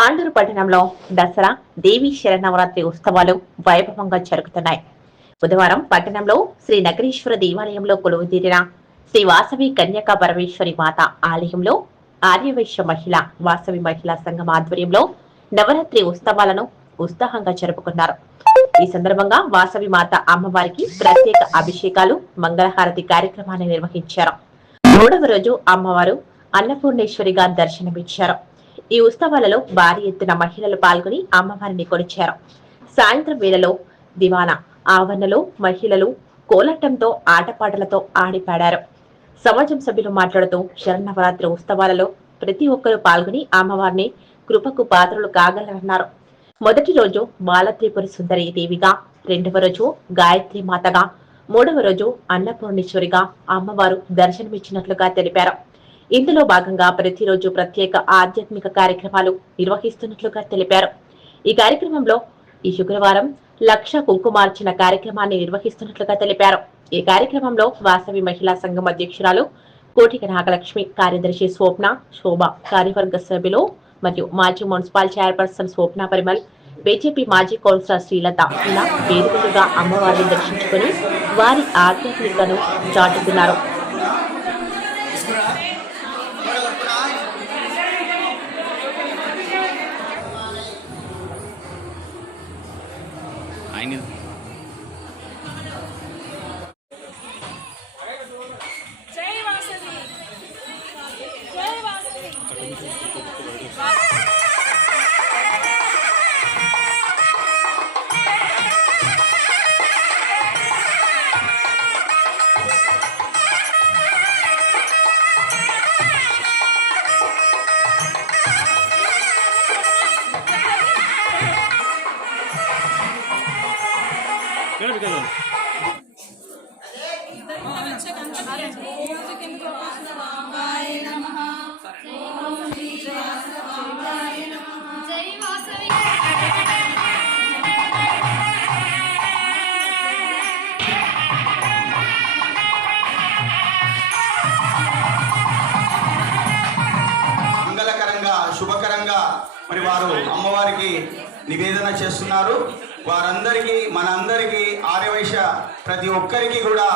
తాండూరు పట్టణంలో దసరా దేవీ శరన్నవరాత్రి ఉత్సవాలు వైభవంగా జరుగుతున్నాయి. బుధవారం పట్టణంలో శ్రీ నగరేశ్వర దేవాలయంలో కొలువుతీరిన శ్రీ వాసవి కన్యకా పరమేశ్వరి మాత ఆలయంలో ఆర్యవైశ్య వాసవి మహిళా సంఘం ఆధ్వర్యంలో నవరాత్రి ఉత్సవాలను ఉత్సాహంగా జరుపుకున్నారు. ఈ సందర్భంగా వాసవి మాత అమ్మవారికి ప్రత్యేక అభిషేకాలు, మంగళహారతి కార్యక్రమాన్ని నిర్వహించారు. మూడవ రోజు అమ్మవారు అన్నపూర్ణేశ్వరిగా దర్శనమిచ్చారు. ఈ ఉత్సవాలలో భారీ ఎత్తున మహిళలు పాల్గొని అమ్మవారిని కొలిచారు. సాయంత్రం వేళలో దివానా ఆవరణలో మహిళలు కోలాటంతో ఆటపాటలతో ఆడిపాడారు. సమాజం సభ్యులు మాట్లాడుతూ శరన్నవరాత్రి ఉత్సవాలలో ప్రతి ఒక్కరూ పాల్గొని అమ్మవారిని కృపకు పాత్రలు కాగలరన్నారు. మొదటి రోజు బాలత్రిపుర సుందరి దేవిగా, రెండవ రోజు గాయత్రి మాతగా, మూడవ రోజు అన్నపూర్ణేశ్వరిగా అమ్మవారు దర్శనమిచ్చినట్లుగా తెలిపారు. ఇందులో భాగంగా ప్రతిరోజు ప్రత్యేక ఆధ్యాత్మిక కార్యక్రమాలు నిర్వహిస్తున్నట్లుగా తెలిపారు. ఈ కార్యక్రమంలో ఈ శుక్రవారం లక్ష కుంకుమార్చన కార్యక్రమాన్ని నిర్వహిస్తున్నట్లుగా తెలిపారు. ఈ కార్యక్రమంలో వాసవి మహిళా సంఘం అధ్యక్షురాలు కోటిక నాగలక్ష్మి, కార్యదర్శి స్వప్న, శోభ, కార్యవర్గ సభ్యులు మరియు మాజీ మున్సిపల్ చైర్పర్సన్ స్వప్న పరిమల్, బీజేపీ మాజీ కౌన్సిలర్ శ్రీలత ఇలా వేరువేరుగా అమ్మవారిని దర్శించుకుని వారి ఆధ్యాత్మికను చాటుకున్నారు. శుభకరంగా మరి వారు అమ్మవారికి నివేదన చేస్తున్నారు. వారందరికీ మనందరికీ ఆర్యవైశ్య ప్రతి ఒక్కరికి కూడా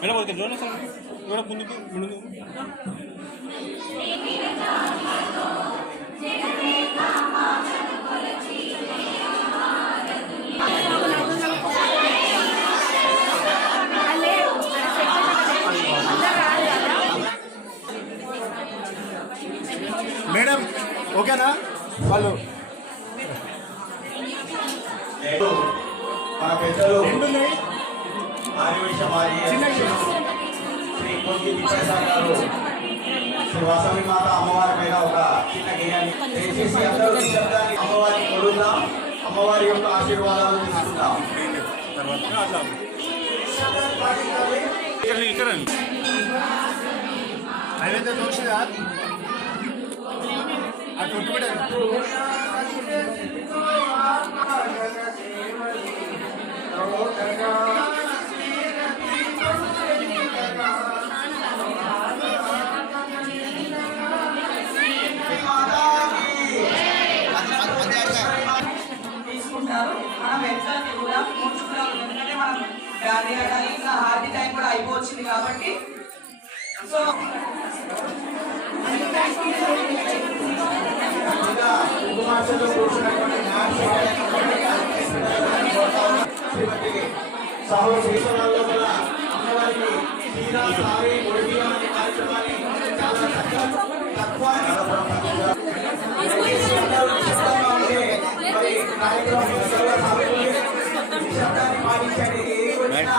మేడం ఓకే లోన సార్ లోన ముందుకు ముందుకు మేడం ఓకేనా వాళ్ళు మన పెద్దలు ఆర్యవైశ్య శ్రీ కోటి విజయసాయి గారు శ్రీ వాసవి మాత అమ్మవారి పైన ఒక చిన్న గేయాన్ని దయచేసి అందరూ ఈ శబ్దాన్ని అమ్మవారిని కొలుద్దాం, అమ్మవారి యొక్క ఆశీర్వాదాలు తీసుకుందాం. అయితే దోషిదా అటు తీసుకుంటారు. మనం ఎగ్జామ్ కూడా ముంచుకున్నాం, ఎందుకంటే మనం హార్డీ టైం కూడా అయిపోవచ్చింది కాబట్టి సో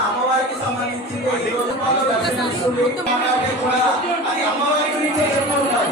అమ్మవారికి సంబంధించింది అది అమ్మవారి గురించి చెప్తూ ఉంటారు.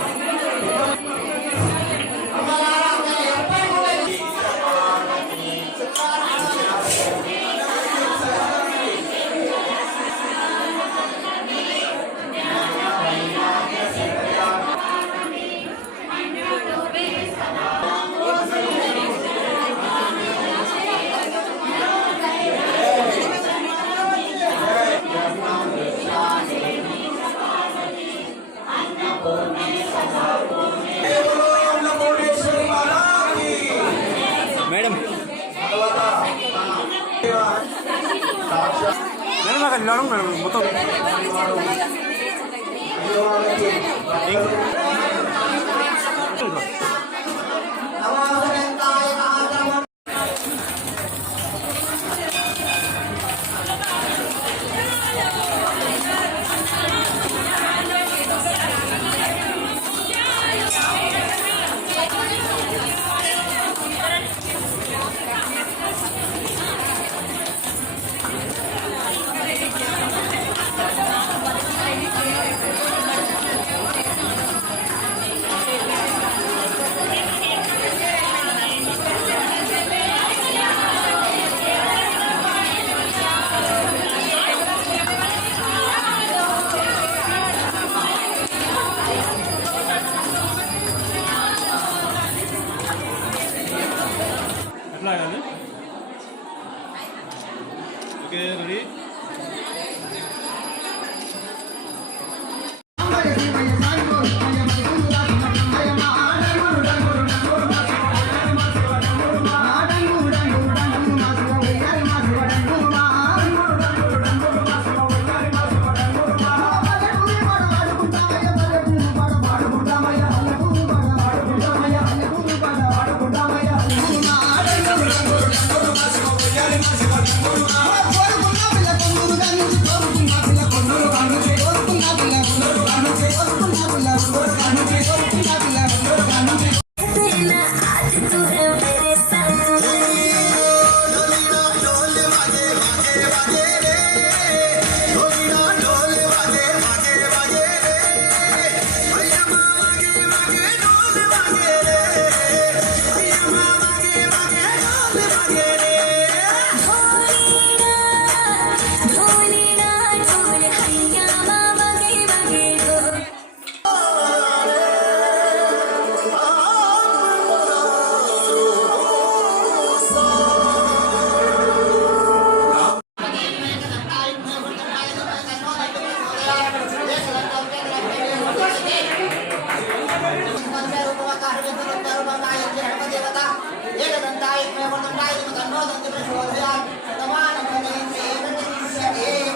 వెళ్ళడం మొత్తం ఎట్లా కానీ ఓకే రెడీ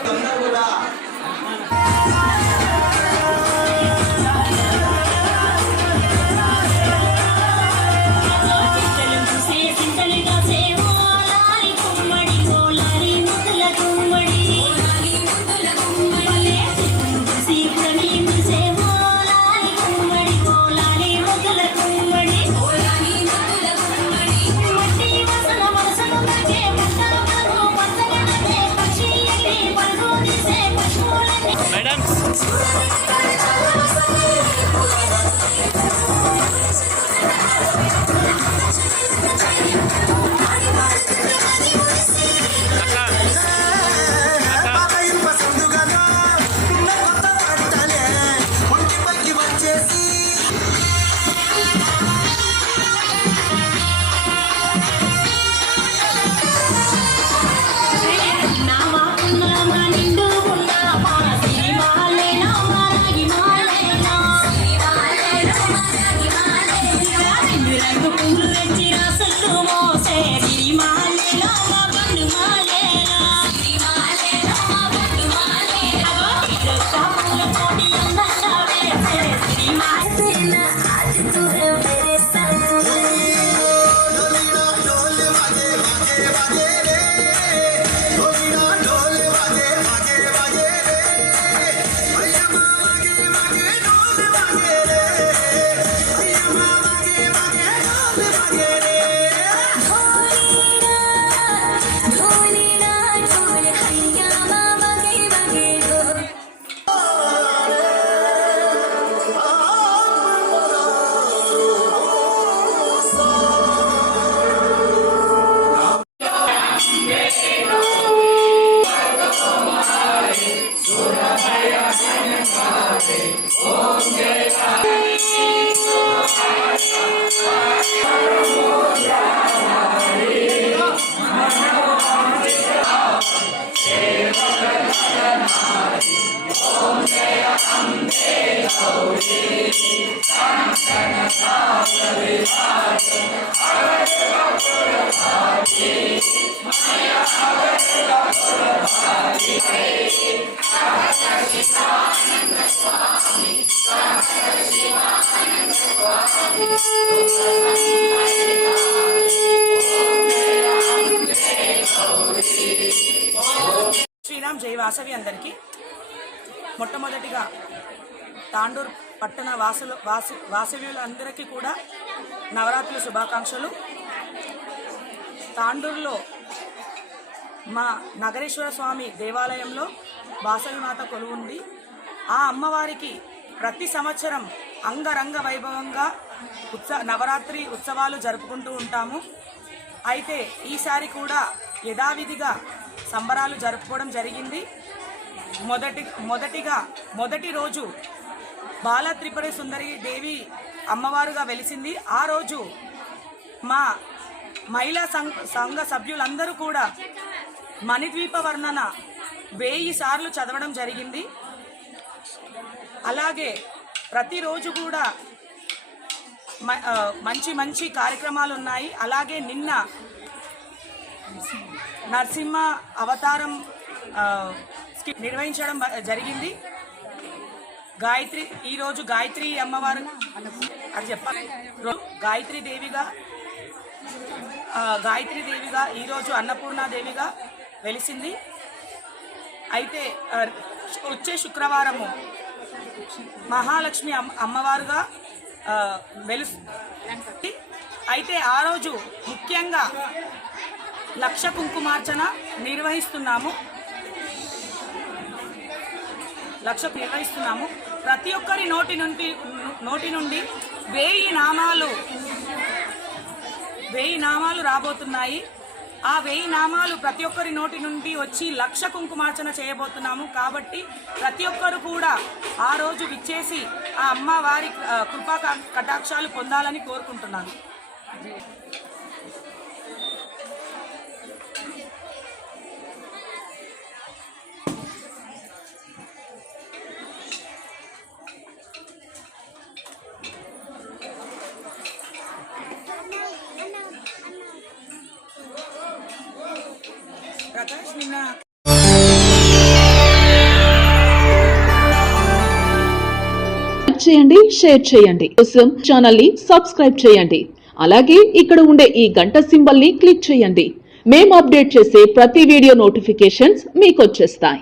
అందరూ కూడా Om శ్రీరామ్ జై వాసవి అందరికీ మొట్టమొదటిగా తాండూరు పట్టణ వాసవ్యులందరికీ కూడా నవరాత్రుల శుభాకాంక్షలు. తాండూరులో మా నగరేశ్వర స్వామి దేవాలయంలో వాసవి మాత కొలువు ఉంది. ఆ అమ్మవారికి ప్రతి సంవత్సరం అంగరంగ వైభవంగా నవరాత్రి ఉత్సవాలు జరుపుకుంటూ ఉంటాము. అయితే ఈసారి కూడా యథావిధిగా సంబరాలు జరుపుకోవడం జరిగింది. మొదటి రోజు బాల త్రిపుర సుందరి దేవి అమ్మవారుగా వెలిసింది. ఆ రోజు మా మహిళా సంఘ సభ్యులందరూ కూడా మణిద్వీప వర్ణన 1000 సార్లు చదవడం జరిగింది. అలాగే ప్రతిరోజు కూడా మంచి కార్యక్రమాలు ఉన్నాయి. అలాగే నిన్న నరసింహ అవతారం నిర్వహించడం జరిగింది. ఈరోజు గాయత్రి అమ్మవారు అది చెప్పాలి. గాయత్రీ దేవిగా ఈరోజు అన్నపూర్ణాదేవిగా వెలిసింది. అయితే వచ్చే శుక్రవారము మహాలక్ష్మి అమ్మవారుగా వెలుస్తుంది. అయితే ఆ రోజు ముఖ్యంగా లక్ష కుంకుమార్చన నిర్వహిస్తున్నాము. ప్రతి ఒక్కరి నోటి నుండి 1000 నామాలు రాబోతున్నాయి. ఆ 1000 నామాలు ప్రతి ఒక్కరి నోటి నుండి వచ్చి లక్ష కుంకుమార్చన చేయబోతున్నాము. కాబట్టి ప్రతి ఒక్కరు కూడా ఆ రోజు విచ్చేసి ఆ అమ్మవారి కృపా కటాక్షాలు పొందాలని కోరుకుంటున్నాను. ప్రకాష్ నిన్న చేయండి, షేర్ చేయండి. కోసం ఛానల్ ని సబ్స్క్రైబ్ చేయండి. అలాగే ఇక్కడ ఉండే ఈ గంట సింబల్ ని క్లిక్ చేయండి. మేము అప్డేట్ చేసే ప్రతి వీడియో నోటిఫికేషన్స్ మీకు వచ్చేస్తాయి.